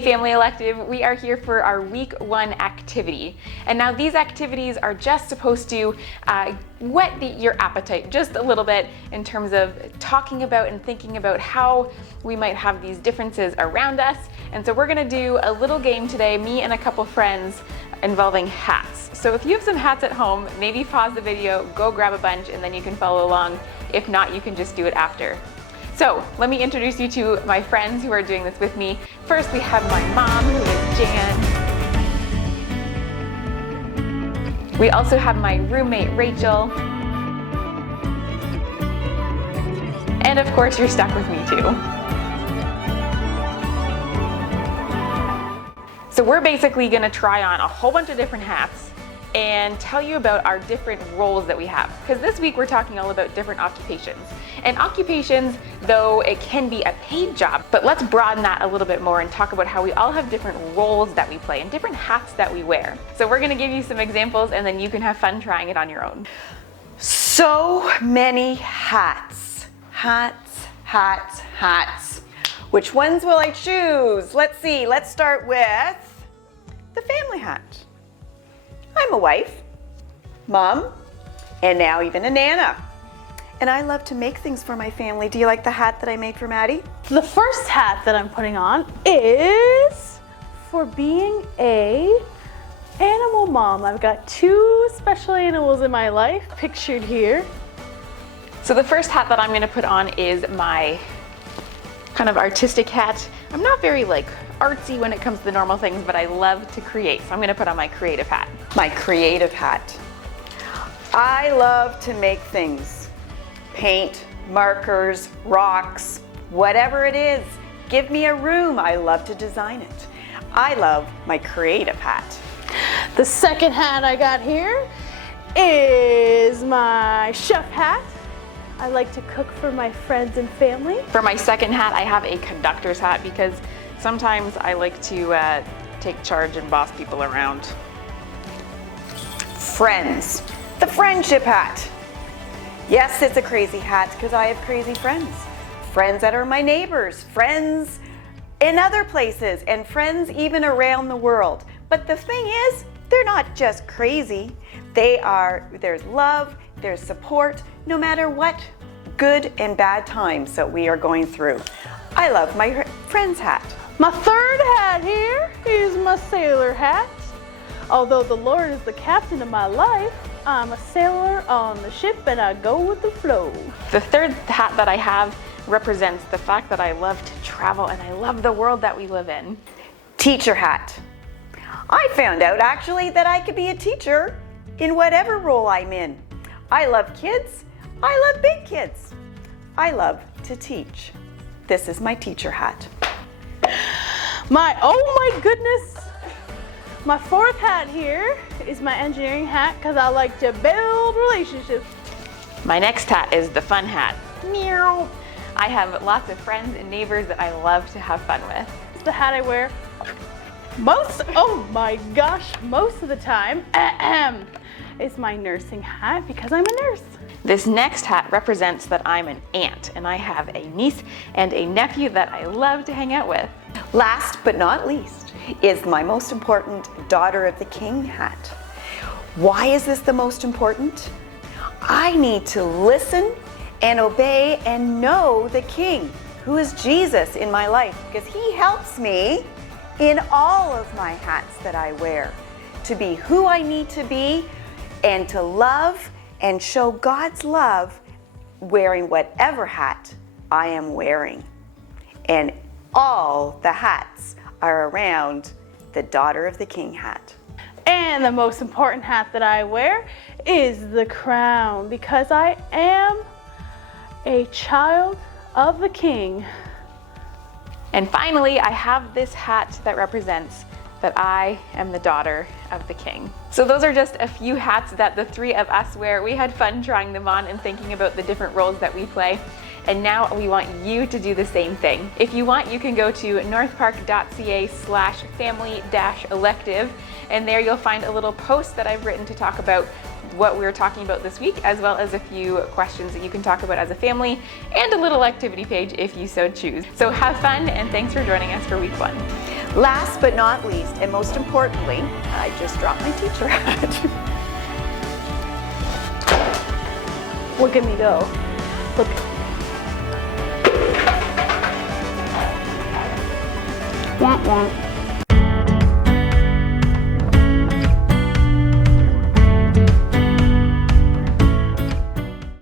Hey Family Elective, we are here for our week 1 activity. And now these activities are just supposed to whet your appetite just a little bit in terms of talking about and thinking about how we might have these differences around us. And so we're gonna do a little game today, me and a couple friends, involving hats. So if you have some hats at home, maybe pause the video, go grab a bunch, and then you can follow along. If not, you can just do it after. So let me introduce you to my friends who are doing this with me. First, we have my mom, who is Jan. We also have my roommate, Rachel. And of course, you're stuck with me too. So we're basically gonna try on a whole bunch of different hats and tell you about our different roles that we have. Because this week we're talking all about different occupations. And occupations, though it can be a paid job, but let's broaden that a little bit more and talk about how we all have different roles that we play and different hats that we wear. So we're gonna give you some examples and then you can have fun trying it on your own. So many hats. Hats, hats, hats. Which ones will I choose? Let's see, let's start with the family hat. I'm a wife, mom, and now even a nana. And I love to make things for my family. Do you like the hat that I made for Maddie? The first hat that I'm putting on is for being a animal mom. I've got 2 special animals in my life pictured here. So the first hat that I'm gonna put on is my kind of artistic hat. I'm not very artsy when it comes to the normal things, but I love to create. So I'm gonna put on my creative hat. My creative hat. I love to make things. Paint, markers, rocks, whatever it is. Give me a room, I love to design it. I love my creative hat. The second hat I got here is my chef hat. I like to cook for my friends and family. For my second hat, I have a conductor's hat because sometimes I like to take charge and boss people around. Friends. The friendship hat. Yes, it's a crazy hat because I have crazy friends. Friends that are my neighbors, friends in other places, and friends even around the world. But the thing is, they're not just crazy. There's love, there's support, no matter what good and bad times that we are going through. I love my friend's hat. My third hat here is my sailor hat. Although the Lord is the captain of my life, I'm a sailor on the ship and I go with the flow. The third hat that I have represents the fact that I love to travel and I love the world that we live in. Teacher hat. I found out actually that I could be a teacher in whatever role I'm in. I love kids. I love big kids. I love to teach. This is my teacher hat. Oh my goodness. My fourth hat here is my engineering hat because I like to build relationships. My next hat is the fun hat. Meow. I have lots of friends and neighbors that I love to have fun with. It's the hat I wear most of the time. It's my nursing hat because I'm a nurse. This next hat represents that I'm an aunt and I have a niece and a nephew that I love to hang out with. Last but not least is my most important Daughter of the King hat. Why is this the most important? I need to listen and obey and know the King, who is Jesus in my life, because he helps me in all of my hats that I wear to be who I need to be and to love and show God's love wearing whatever hat I am wearing. And all the hats are around the Daughter of the King hat. And the most important hat that I wear is the crown because I am a child of the King. And finally, I have this hat that represents that I am the daughter of the King. So those are just a few hats that the 3 of us wear. We had fun trying them on and thinking about the different roles that we play. And now we want you to do the same thing. If you want, you can go to northpark.ca/family-elective, and there you'll find a little post that I've written to talk about what we're talking about this week, as well as a few questions that you can talk about as a family, and a little activity page if you so choose. So have fun, and thanks for joining us for week 1. Last but not least, and most importantly, I just dropped my teacher hat. Look at me go. Look. Womp womp.